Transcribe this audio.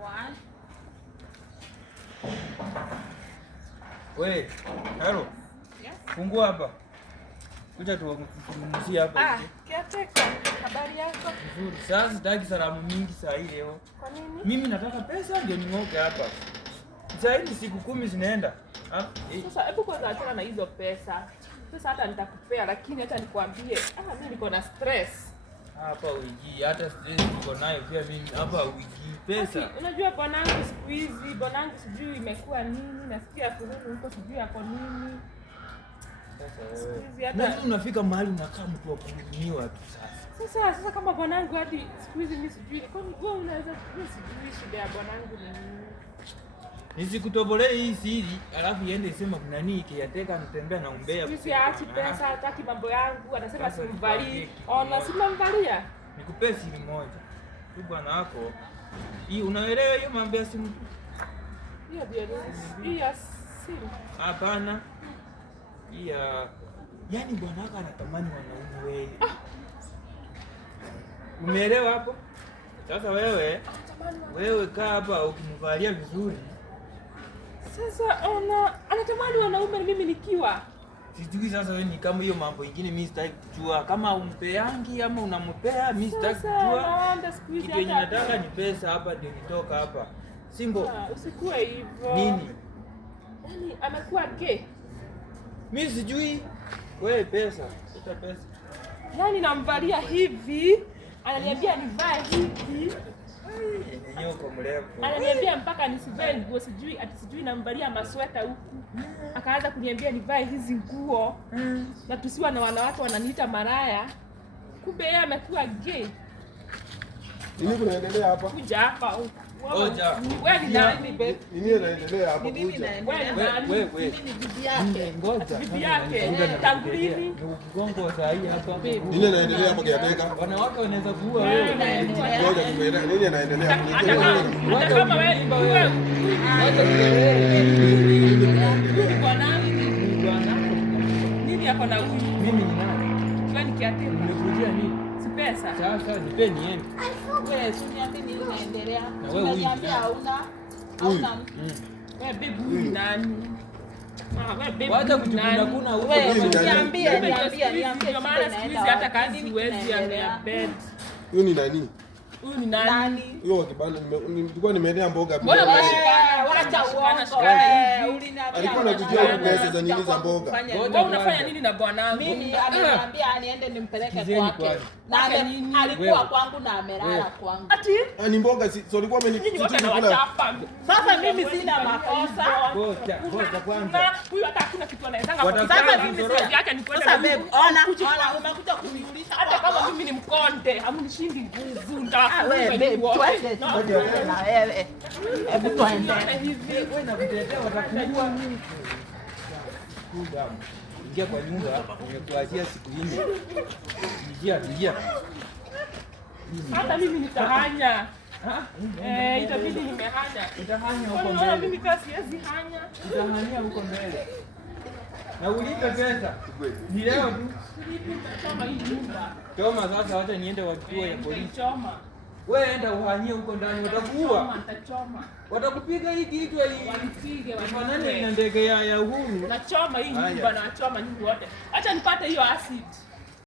One. We, halo. Yes. Fungua hapa. Kuja tuongee hapa. Kiateka. Habari yako? Nzuri. Sasa sitaki salamu mingi saa hii leo. Kwa nini? Mimi nataka pesa ndio ning'oke hapa. Sasa hivi siku 10 zinaenda. Sasa hebu kwanza achana na hizo pesa. Pesa hata nitakupea, lakini hata nikwambie, mimi niko na stress. Hapa wiki hata stress niko nayo pia mimi hapa wiki pesa. Unajua bwanangu siku hizi, bwanangu sijui imekuwa nini, nasikia fununu huko sijui yako nini. Sasa wewe unafika mahali unakaa mtu wa kuhudumiwa tu sasa. Sasa kama bwanangu hadi siku hizi mimi sijui, kwani wewe unaweza sijui shida ya bwanangu ni nini? Nisikutobolee hii siri, alafu iende isema kuna nini kiateka nitembea na umbea. Sisi aachi pesa, hataki mambo yangu, anasema simvalii. Ona simamvalia. Nikupe siri moja. Tu bwana wako, hii unaelewa hiyo mambo ya simu? Hiyo ndio hii ya simu. Hapana. Yaani bwana wako anatamani wanaume wewe. Umeelewa hapo? Sasa wewe kaa hapa ukimvalia vizuri. Sasa anatamani wanaume mimi nikiwa. Sijui sasa wewe ni kama hiyo mambo ingine mimi sitaki kujua. Kama umpeangi ama unampea mimi sitaki kujua. Kitu yenye nataka ni pesa hapa ndio nitoka hapa. Single. Usikue hivyo. Nini? Yaani amekuwa gay. Mimi sijui. Wewe pesa, uta pesa. Yaani namvalia hivi, ananiambia nivae hivi. Nyoko mrefu. Ananiambia mpaka nisivae nguo sijui namvalia masweta huku. Akaanza kuniambia nivae hizi nguo. Na tusiwa na wanawake wananiita maraya. Kumbe yeye amekuwa gay. Nini kunaendelea hapa? Kuja hapa. Ngoja. Wewe ni nani babe? Nini inaendelea hapa kuja? Wewe. Mimi ni bibi yake. Ngoja. Bibi yake. Tangu lini? Mgongo saa hii hapa. Nini inaendelea hapa kiateka? Wanawake wanaweza kuua wewe. Ngoja tumeelewa nini inaendelea hapa. Hata kama wewe ni wewe. Nini yako na huyu? Mimi ni nani? Kwani kiateka? Nimekujia nini? Si pesa. Sasa nipe niende. Wewe usiniambie nini inaendelea. Na wewe huyu Unaniambia hauna Wewe babe huyu ni nani? Wewe babe. Wacha kujikuna kuna huko. wewe Mimi niambie Ndio maana siku hizi hata kazi siwezi ya bed. Huyu ni nani? Huyu ni nani? Huyo wa kibanda nilikuwa nimeendea mboga pia. Mbona wacha uongo. Alikuwa anatujia huko pesa za nini za mboga. Wewe unafanya nini na bwanangu? Mimi ameniambia niende nimpeleke Kizeni kwake. kwake. Na alikuwa kwangu na amelala kwangu. Ati Ni mboga si alikuwa nyinyi wote na amenikula. wachapa. Sasa mimi sina makosa. Ngoja kwanza. Huyu hata hakuna kitu anaezanga Sasa mimi kazi yake ni kwenda. Sasa babe, ona umekuja kuniuliza hata kama mimi ni mkonde, hamunishindi nguvu nitawafunga wewe babe, twende na wewe. Hebu twende. Wewe na kutetea watakuua. Ingia kwa nyumba, nimekuachia siku 4. Ingia. Hata mimi nitahanya. Itabidi nimehanya. Utahanya huko Unaona mbele. mimi kazi siwezi hanya. Utahania huko mbele. Na ulipe pesa. Ni leo tu. Choma hii nyumba. Choma sasa, wacha niende watuo ya polisi. Choma. Wewe enda uhanyie huko ndani, watakuua. Nitachoma. Watakupiga hii kitu Wanipige, fanane na ndege ya Uhuru. Nachoma hii nyumba na nachoma nyinyi wote. Acha nipate hiyo acid.